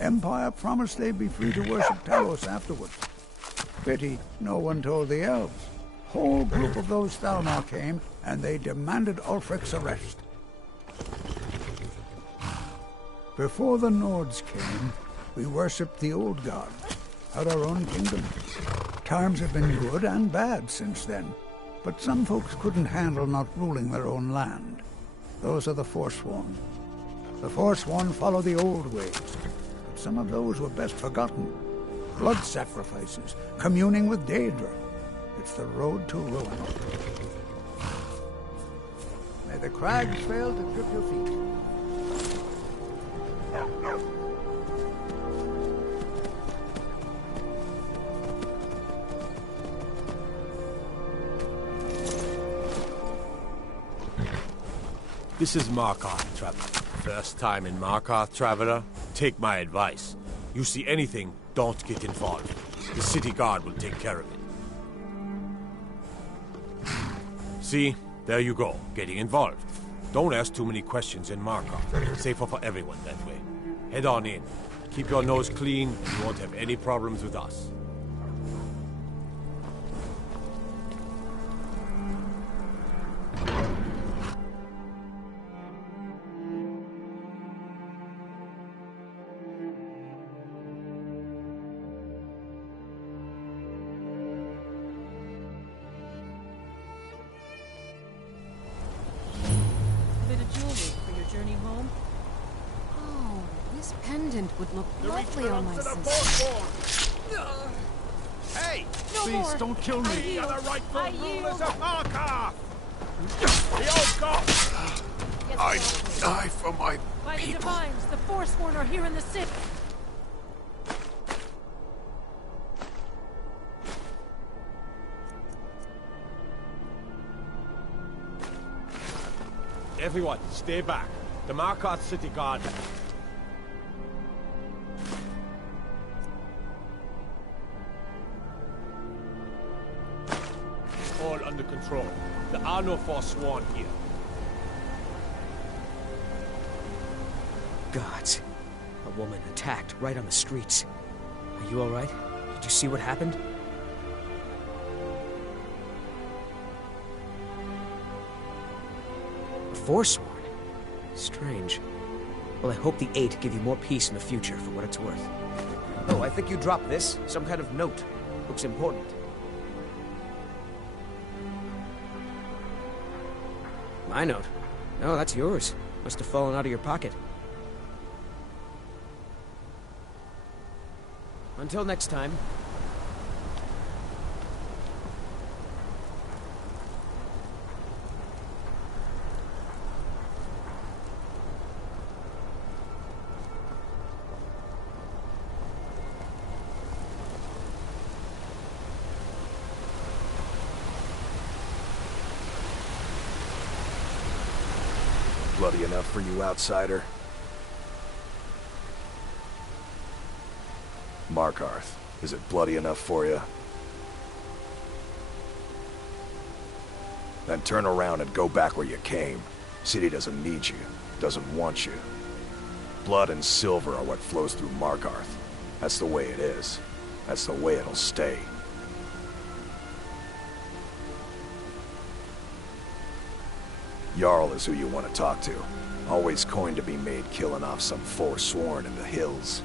Empire promised they'd be free to worship Talos afterwards. Pity no one told the elves. Whole group of those Thalmor came, and they demanded Ulfric's arrest. Before the Nords came, we worshipped the old gods, had our own kingdom. Times have been good and bad since then, but some folks couldn't handle not ruling their own land. Those are the Forsworn. The Forsworn follow the old ways, but some of those were best forgotten. Blood sacrifices, communing with Daedra. It's the road to ruin. May the crags fail to grip your feet. This is Markarth, Traveler. First time in Markarth, Traveler? Take my advice. You see anything, don't get involved. The city guard will take care of it. See? There you go, getting involved. Don't ask too many questions in Markarth. Safer for everyone that way. Head on in. Keep your nose clean, and you won't have any problems with us. Would look lovely on my sister. Hey! No Please more. don't kill me! We are the rightful rulers of Markarth! The old gods! I die for my By the people. divines, the Forsworn are here in the city. Everyone, stay back. The Markarth city guard. All under control. There are no Forsworn here. Gods. A woman attacked right on the streets. Are you alright? Did you see what happened? A Forsworn? Strange. Well, I hope the Eight give you more peace in the future for what it's worth. Oh, I think you dropped this. Some kind of note. Looks important. My note? No, that's yours. Must have fallen out of your pocket. Until next time. Bloody enough for you, outsider? Markarth, is it bloody enough for you? Then turn around and go back where you came. City doesn't need you, doesn't want you. Blood and silver are what flows through Markarth. That's the way it is. That's the way it'll stay. Jarl is who you want to talk to. Always coined to be made killing off some Forsworn in the hills.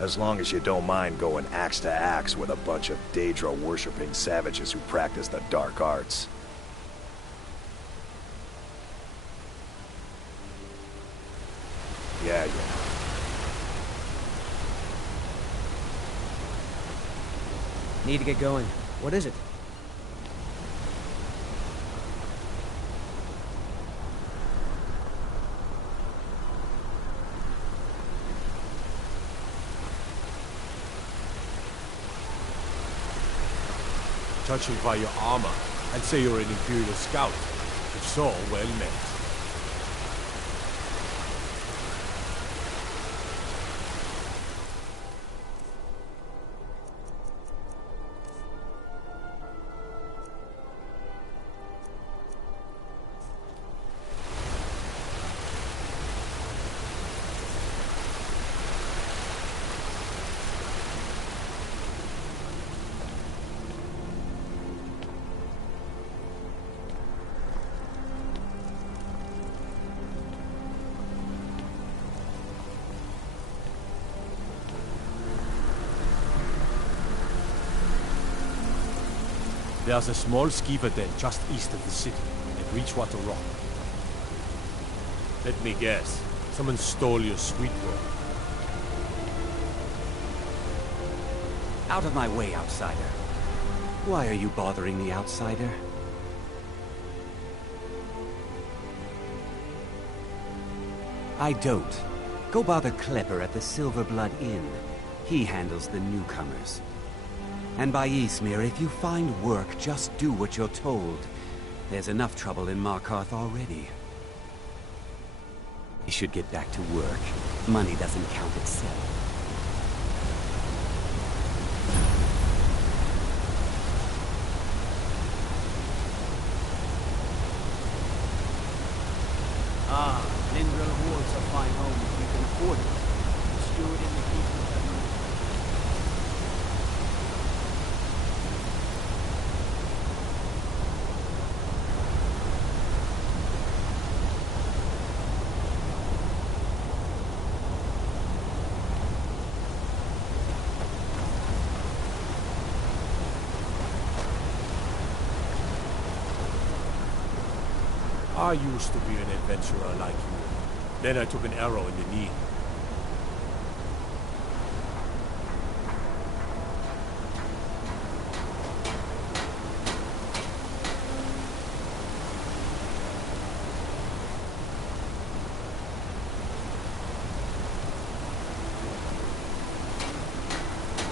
As long as you don't mind going axe to axe with a bunch of Daedra-worshipping savages who practice the dark arts. Yeah. Need to get going. What is it? Judging by your armor, I'd say you're an Imperial scout. If so, well met. There's a small skeever den just east of the city, at Reachwater Rock. Let me guess. Someone stole your sweet roll. Out of my way, outsider. Why are you bothering the outsider? I don't. Go bother Klepper at the Silverblood Inn. He handles the newcomers. And by Ysmir, if you find work, just do what you're told. There's enough trouble in Markarth already. You should get back to work. Money doesn't count itself. Ah, Lindrel Ward's a fine home if you can afford it. Steward in the keep of the room. I used to be an adventurer like you. Then I took an arrow in the knee.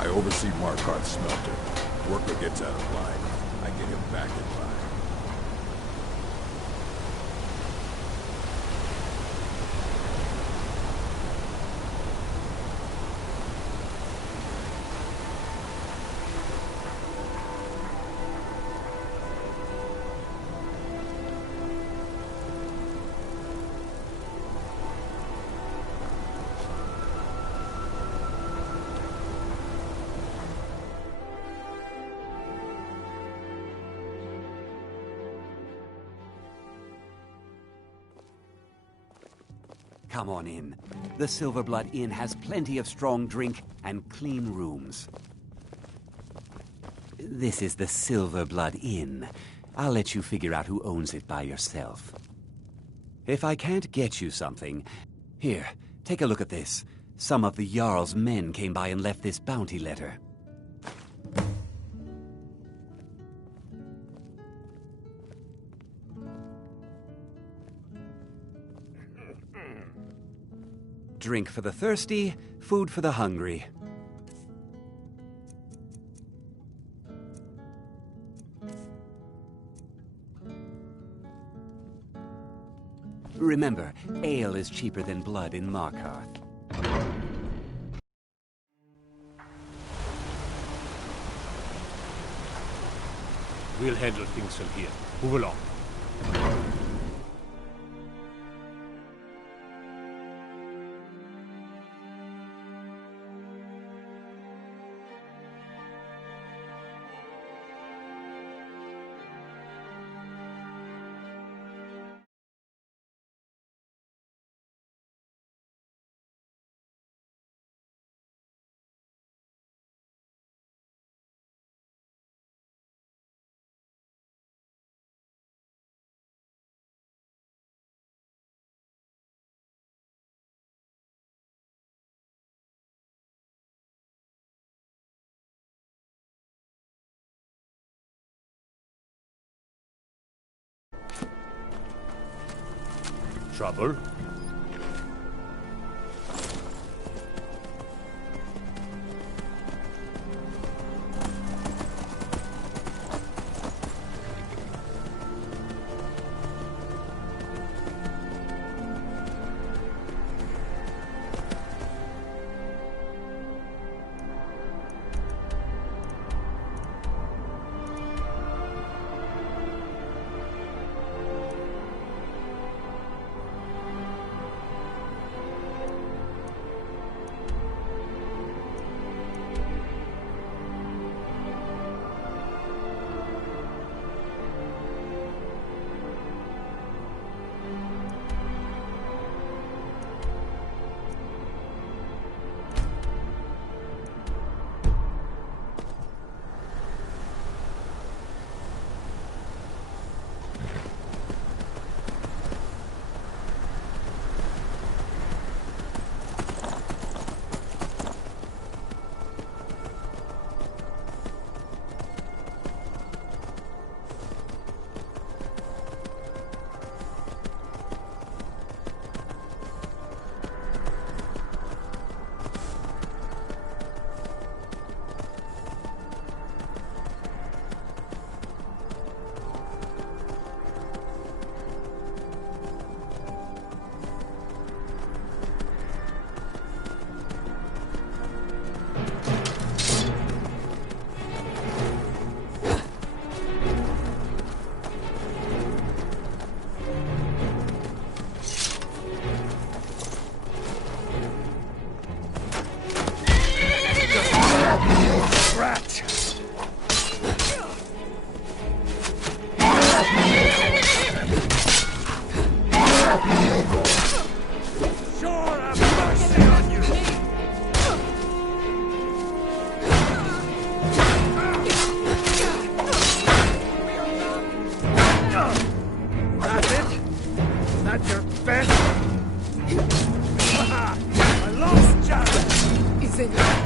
I oversee Markarth's smelter. Worker gets out of line. I get him back in line. Come on in. The Silverblood Inn has plenty of strong drink and clean rooms. This is the Silverblood Inn. I'll let you figure out who owns it by yourself. If I can't get you something... Here, take a look at this. Some of the Jarl's men came by and left this bounty letter. Drink for the thirsty, food for the hungry. Remember, ale is cheaper than blood in Markarth. We'll handle things from here. Move along. Trouble? Poison!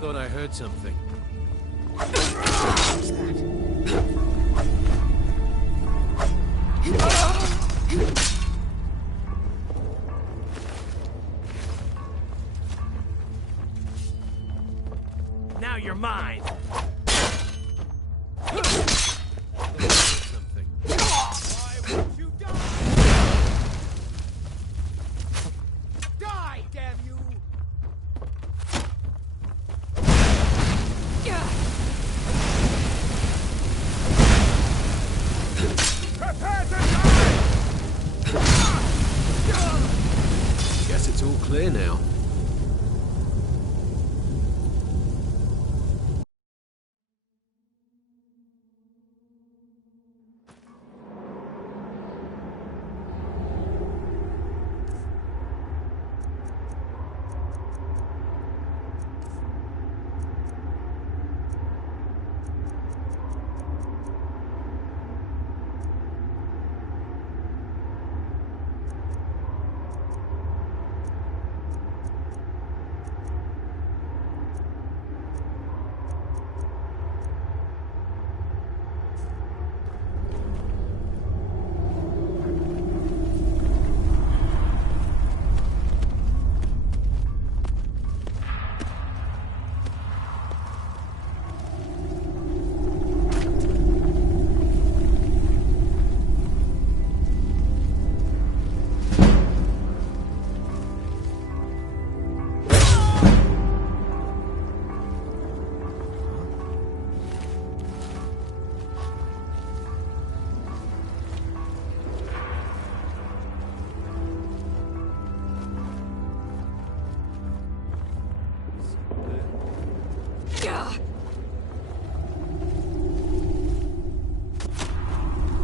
Thought I heard something. Now you're mine. Something. Why won't you die? Die, damn you! Prepare to die! Guess it's all clear now.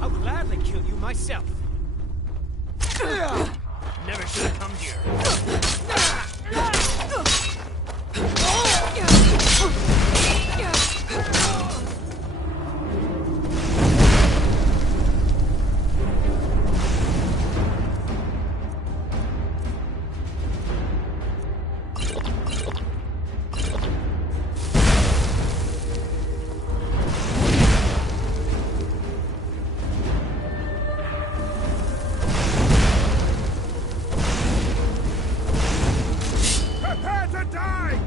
I'll gladly kill you myself. Never should have come here. Prepare to die!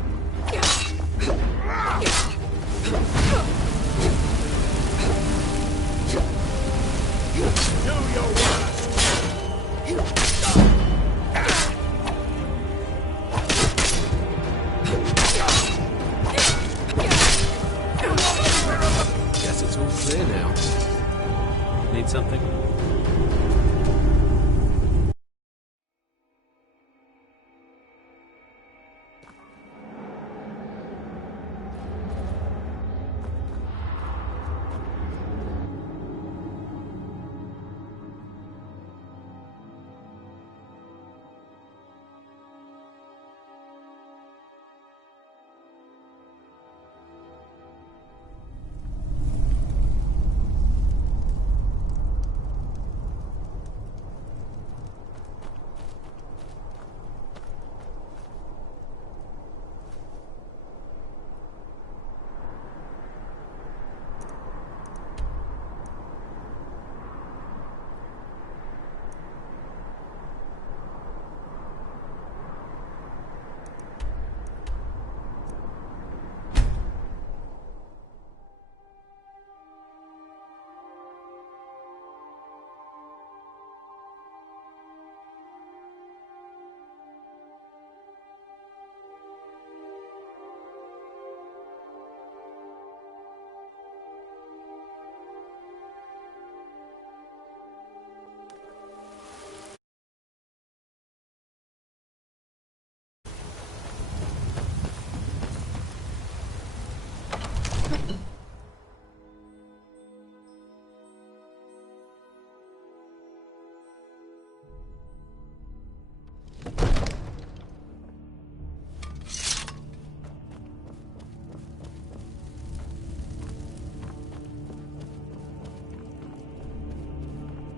Do your worst! Guess it's all clear now. Need something?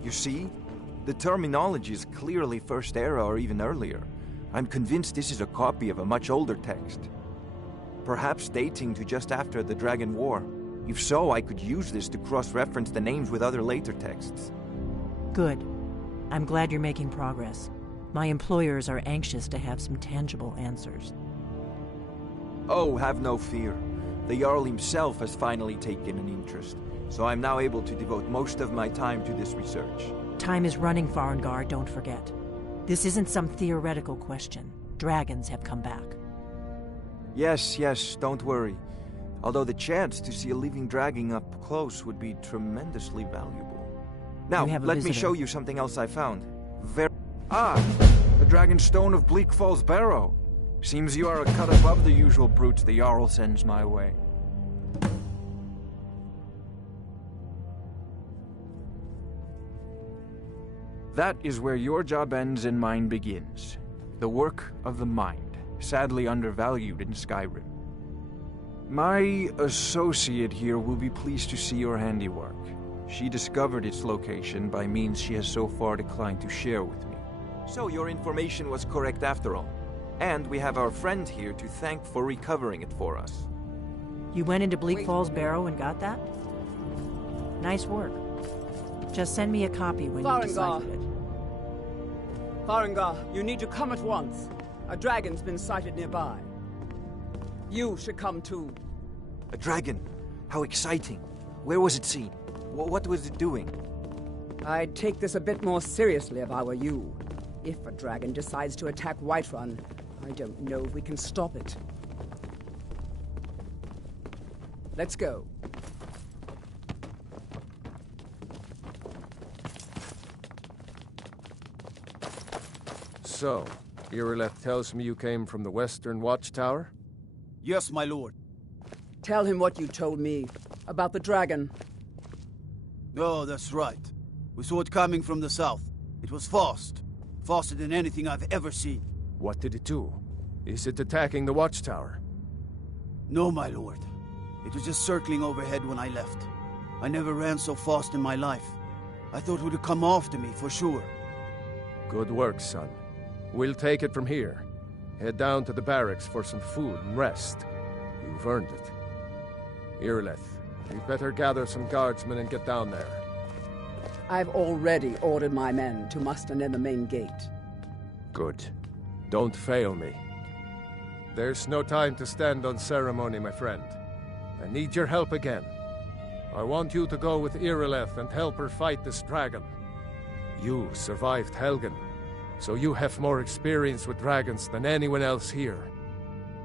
You see? The terminology is clearly First Era or even earlier. I'm convinced this is a copy of a much older text. perhaps dating to just after the Dragon War. If so, I could use this to cross-reference the names with other later texts. Good. I'm glad you're making progress. My employers are anxious to have some tangible answers. Oh, have no fear. The Jarl himself has finally taken an interest, so I'm now able to devote most of my time to this research. Time is running, Farengar, don't forget. This isn't some theoretical question. Dragons have come back. Yes, don't worry. Although the chance to see a living dragon up close would be tremendously valuable. Now, let me show you something else I found. The Dragon Stone of Bleak Falls Barrow. Seems you are a cut above the usual brutes the Jarl sends my way. That is where your job ends and mine begins. The work of the mind, sadly undervalued in Skyrim. My associate here will be pleased to see your handiwork. She discovered its location by means she has so far declined to share with me. So your information was correct after all. And we have our friend here to thank for recovering it for us. You went into Bleak Falls Barrow and got that? Nice work. Just send me a copy when you deciphered it. Farengar, you need to come at once. A dragon's been sighted nearby. You should come too. A dragon? How exciting. Where was it seen? What was it doing? I'd take this a bit more seriously if I were you. If a dragon decides to attack Whiterun, I don't know if we can stop it. Let's go. So, Irileth tells me you came from the Western Watchtower? Yes, my lord. Tell him what you told me about the dragon. Oh, that's right. We saw it coming from the south. It was fast. Faster than anything I've ever seen. What did it do? Is it attacking the Watchtower? No, my lord. It was just circling overhead when I left. I never ran so fast in my life. I thought it would come after me, for sure. Good work, son. We'll take it from here. Head down to the barracks for some food and rest. You've earned it. Irileth, you'd better gather some guardsmen and get down there. I've already ordered my men to muster near the main gate. Good. Don't fail me. There's no time to stand on ceremony, my friend. I need your help again. I want you to go with Irileth and help her fight this dragon. You survived Helgen, so you have more experience with dragons than anyone else here.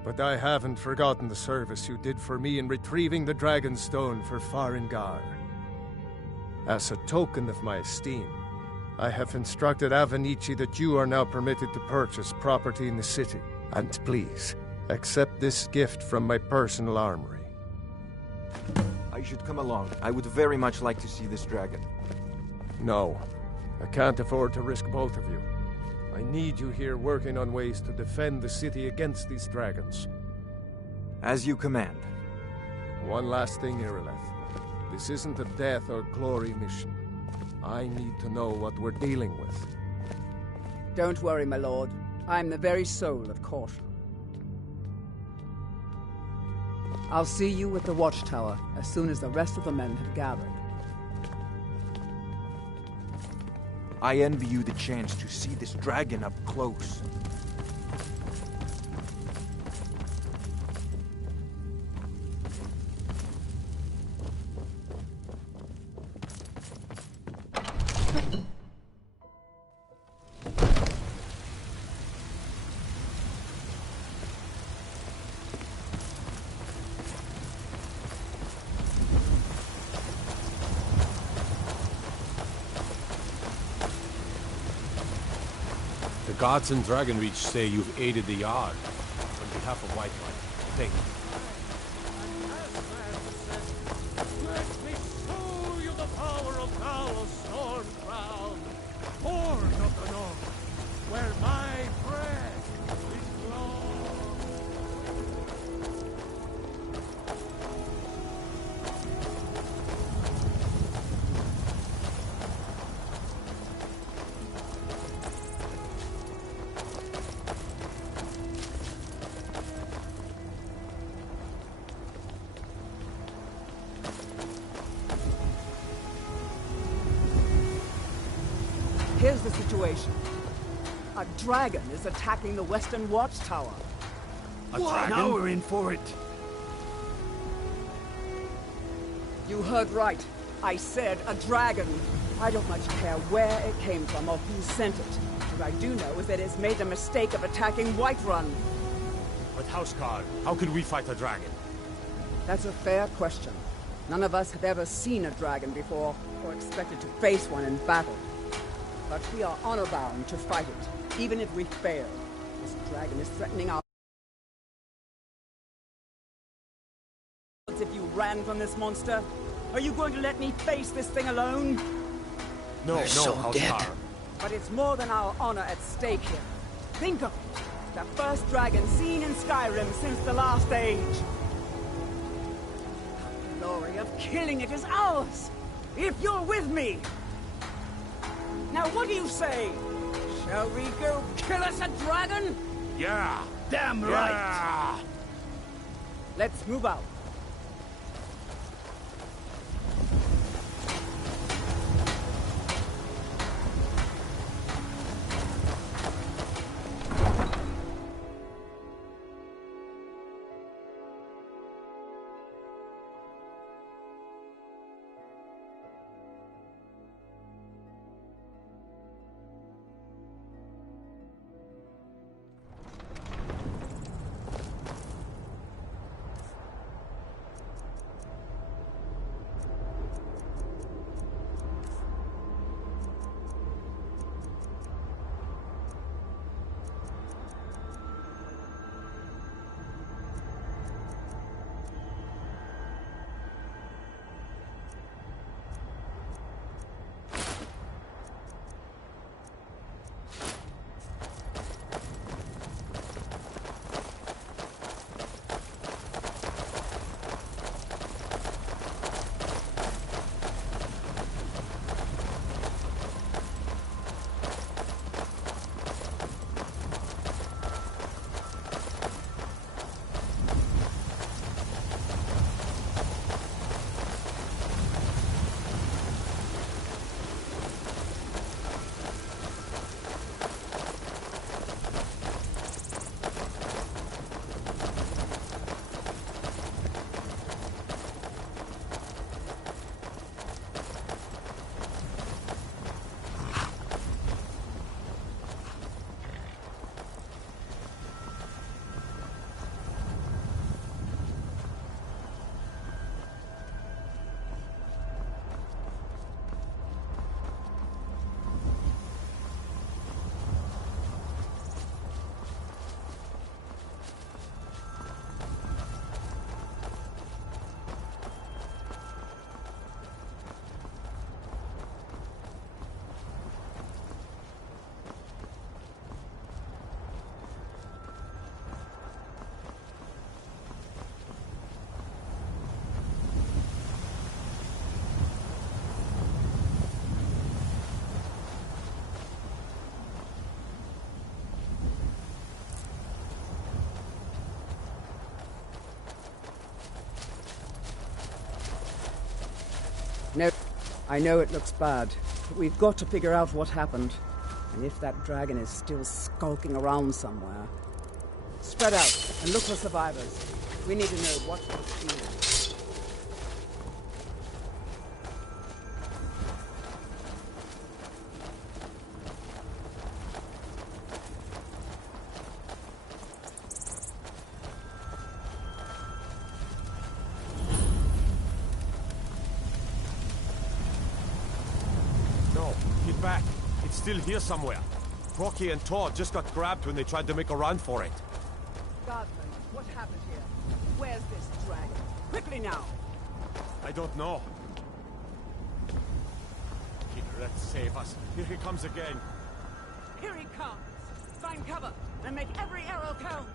But I haven't forgotten the service you did for me in retrieving the Dragon Stone for Farengar. As a token of my esteem, I have instructed Avenici that you are now permitted to purchase property in the city. And please, accept this gift from my personal armory. I should come along. I would very much like to see this dragon. No, I can't afford to risk both of you. I need you here working on ways to defend the city against these dragons. As you command. One last thing, Irileth. This isn't a death or glory mission. I need to know what we're dealing with. Don't worry, my lord. I'm the very soul of caution. I'll see you at the Watchtower as soon as the rest of the men have gathered. I envy you the chance to see this dragon up close. The gods in Dragonreach say you've aided the Yard. On behalf of Whiterun, thank you. Let me show you the power of Talos Stormcrown, Horn of the North, where my breath is long. the situation? A dragon is attacking the Western Watchtower. A dragon? Now we're in for it. You heard right. I said a dragon. I don't much care where it came from or who sent it. What I do know is that it's made the mistake of attacking Whiterun. But Houseguard, how could we fight a dragon? That's a fair question. None of us have ever seen a dragon before, or expected to face one in battle. But we are honor-bound to fight it, even if we fail. This dragon is threatening our... If you ran from this monster, are you going to let me face this thing alone? No, Houseguard. But it's more than our honor at stake here. Think of it. The first dragon seen in Skyrim since the last age. The glory of killing it is ours, if you're with me. Now what do you say? Shall we go kill us a dragon? Yeah! Damn right! Yeah. Let's move out. No, I know it looks bad, but we've got to figure out what happened. And if that dragon is still skulking around somewhere. Spread out and look for survivors. We need to know what was feeling. Back. It's still here somewhere. Crocky and Tor just got grabbed when they tried to make a run for it. Guardsman, what happened here? Where's this dragon? Quickly now! I don't know. Kidret, save us. Here he comes again. Here he comes! Find cover and make every arrow count!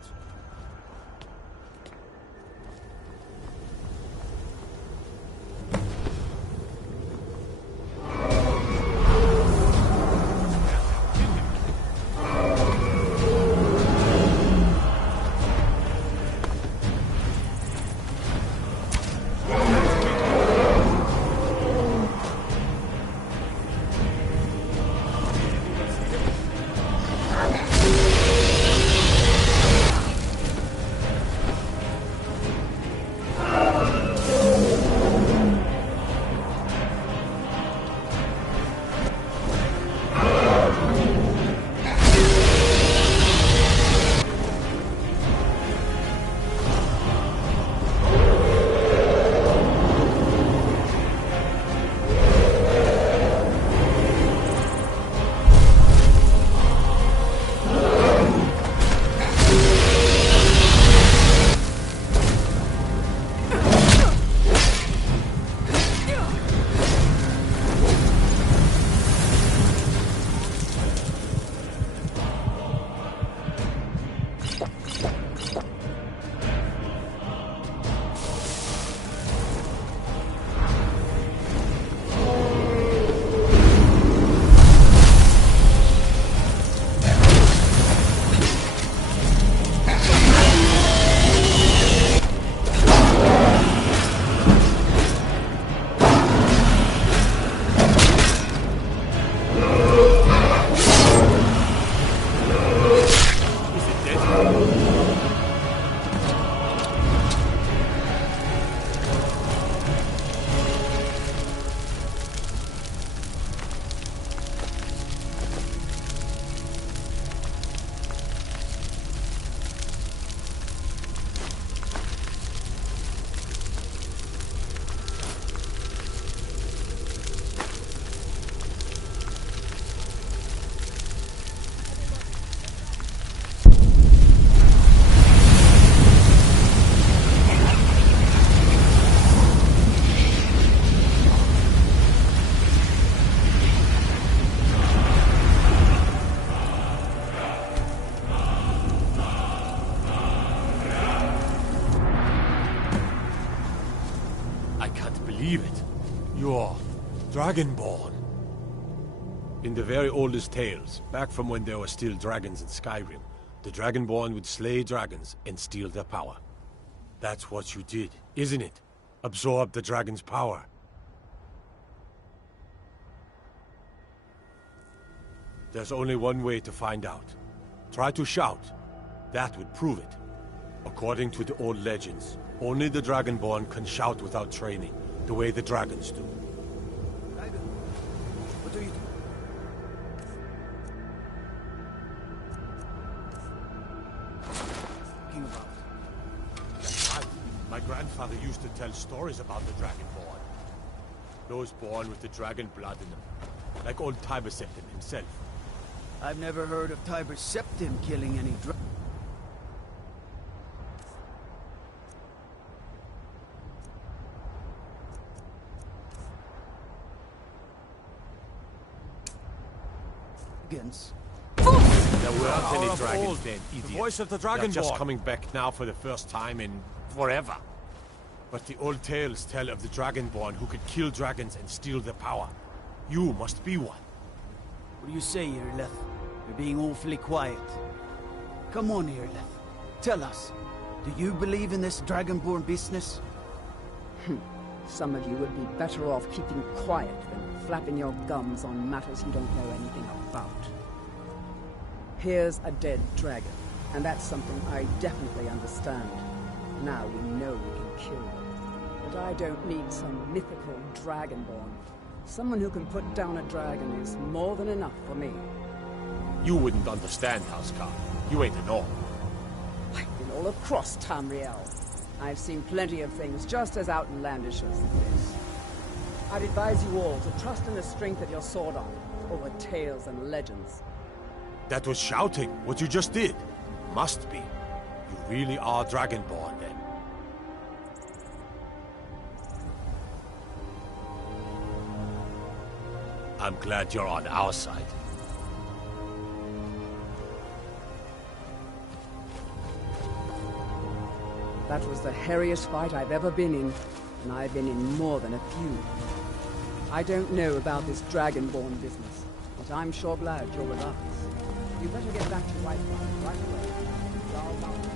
believe it. You're Dragonborn. In the very oldest tales, back from when there were still dragons in Skyrim, the Dragonborn would slay dragons and steal their power. That's what you did, isn't it? Absorb the dragon's power. There's only one way to find out. Try to shout. That would prove it. According to the old legends, only the Dragonborn can shout without training, the way the dragons do. What are you doing? Talking about? My grandfather used to tell stories about the Dragonborn. Those born with the dragon blood in them. Like old Tiber Septim himself. I've never heard of Tiber Septim killing any dragons. There weren't any dragons then, idiot. The voice of the They're Dragonborn. just coming back now for the first time in forever. But the old tales tell of the Dragonborn who could kill dragons and steal their power. You must be one. What do you say, Irileth? You're being awfully quiet. Come on, Irileth. Tell us. Do you believe in this Dragonborn business? Some of you would be better off keeping quiet than flapping your gums on matters you don't know anything about. Here's a dead dragon, and that's something I definitely understand. Now we know we can kill them. But I don't need some mythical Dragonborn. Someone who can put down a dragon is more than enough for me. You wouldn't understand, Housecarl. You ain't an orc. I've been all across Tamriel. I've seen plenty of things just as outlandish as this. I'd advise you all to trust in the strength of your sword arm over tales and legends. That was shouting, what you just did. Must be. You really are Dragonborn, then. I'm glad you're on our side. That was the hairiest fight I've ever been in, and I've been in more than a few. I don't know about this Dragonborn business, but I'm sure glad you're with us. You better get back to Whitefire right away. Jarl Baldur.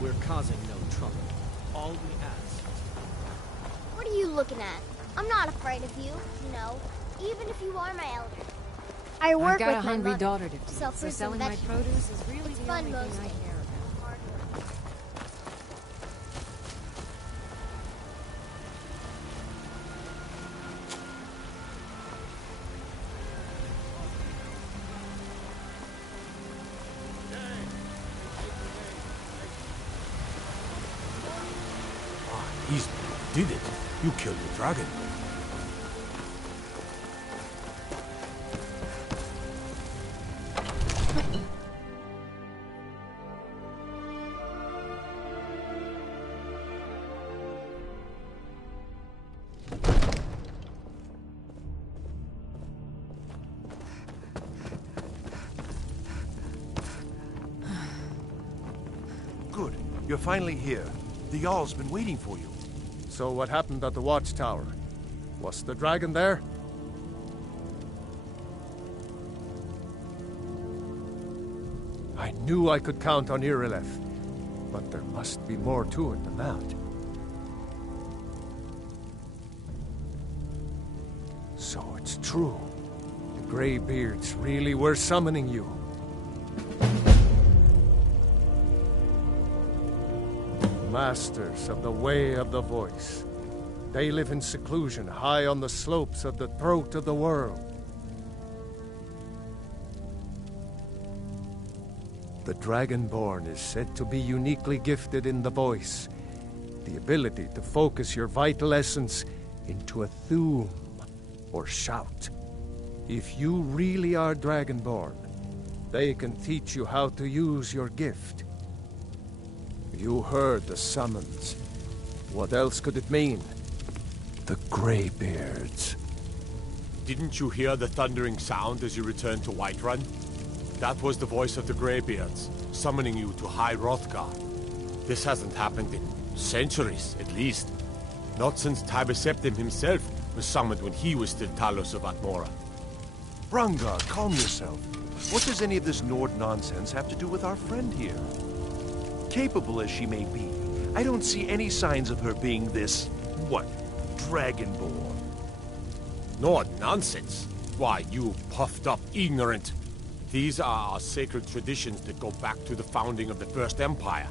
We're causing no trouble. All we ask. What are you looking at? I'm not afraid of you, you know, even if you are my elder. I work I've got with a my hungry mother. daughter to feed, Sell so fruits selling and my vegetables. produce is really It's the fun only thing mostly. I care about. did it. You killed the dragon. Good. You're finally here. The Jarl's been waiting for you. So what happened at the watchtower? Was the dragon there? I knew I could count on Irileth, but there must be more to it than that. So it's true. The Greybeards really were summoning you. Masters of the Way of the Voice. They live in seclusion high on the slopes of the throat of the world. The Dragonborn is said to be uniquely gifted in the voice, the ability to focus your vital essence into a thum, or shout. If you really are Dragonborn, they can teach you how to use your gift. You heard the summons. What else could it mean? The Greybeards. Didn't you hear the thundering sound as you returned to Whiterun? That was the voice of the Greybeards, summoning you to High Hrothgar. This hasn't happened in centuries, at least. Not since Tiber Septim himself was summoned when he was still Talos of Atmora. Hrongar, calm yourself. What does any of this Nord nonsense have to do with our friend here? Capable as she may be, I don't see any signs of her being this, Dragonborn. Nord nonsense? Why, you puffed up ignorant. These are our sacred traditions that go back to the founding of the First Empire.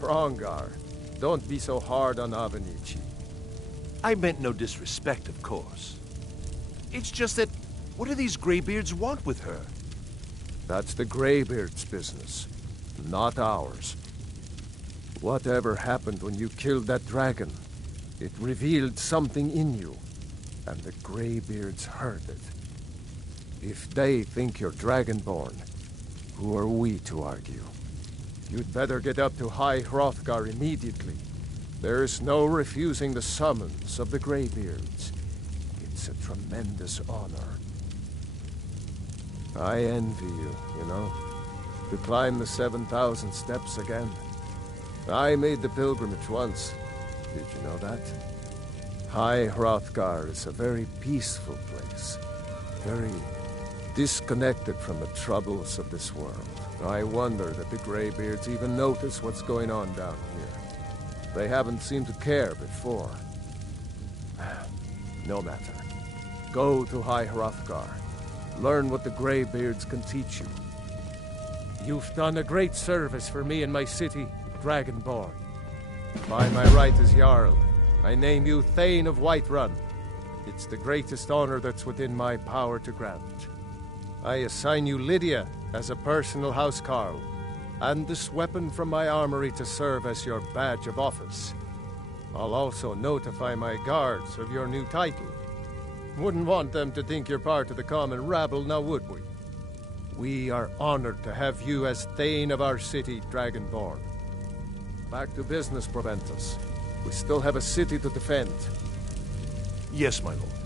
Hrongar, don't be so hard on Avenici. I meant no disrespect, of course. It's just that, what do these Greybeards want with her? That's the Greybeards' business, not ours. Whatever happened when you killed that dragon, it revealed something in you, and the Greybeards heard it. If they think you're Dragonborn, who are we to argue? You'd better get up to High Hrothgar immediately. There's no refusing the summons of the Greybeards. It's a tremendous honor. I envy you, you know, to climb the 7,000 steps again. I made the pilgrimage once. Did you know that? High Hrothgar is a very peaceful place. Very disconnected from the troubles of this world. I wonder that the Greybeards even notice what's going on down here. They haven't seemed to care before. No matter. Go to High Hrothgar. Learn what the Greybeards can teach you. You've done a great service for me and my city, Dragonborn. By my right as Jarl, I name you Thane of Whiterun. It's the greatest honor that's within my power to grant. I assign you Lydia as a personal housecarl, and this weapon from my armory to serve as your badge of office. I'll also notify my guards of your new title. Wouldn't want them to think you're part of the common rabble, now would we? We are honored to have you as Thane of our city, Dragonborn. Back to business, Proventus. We still have a city to defend. Yes, my lord.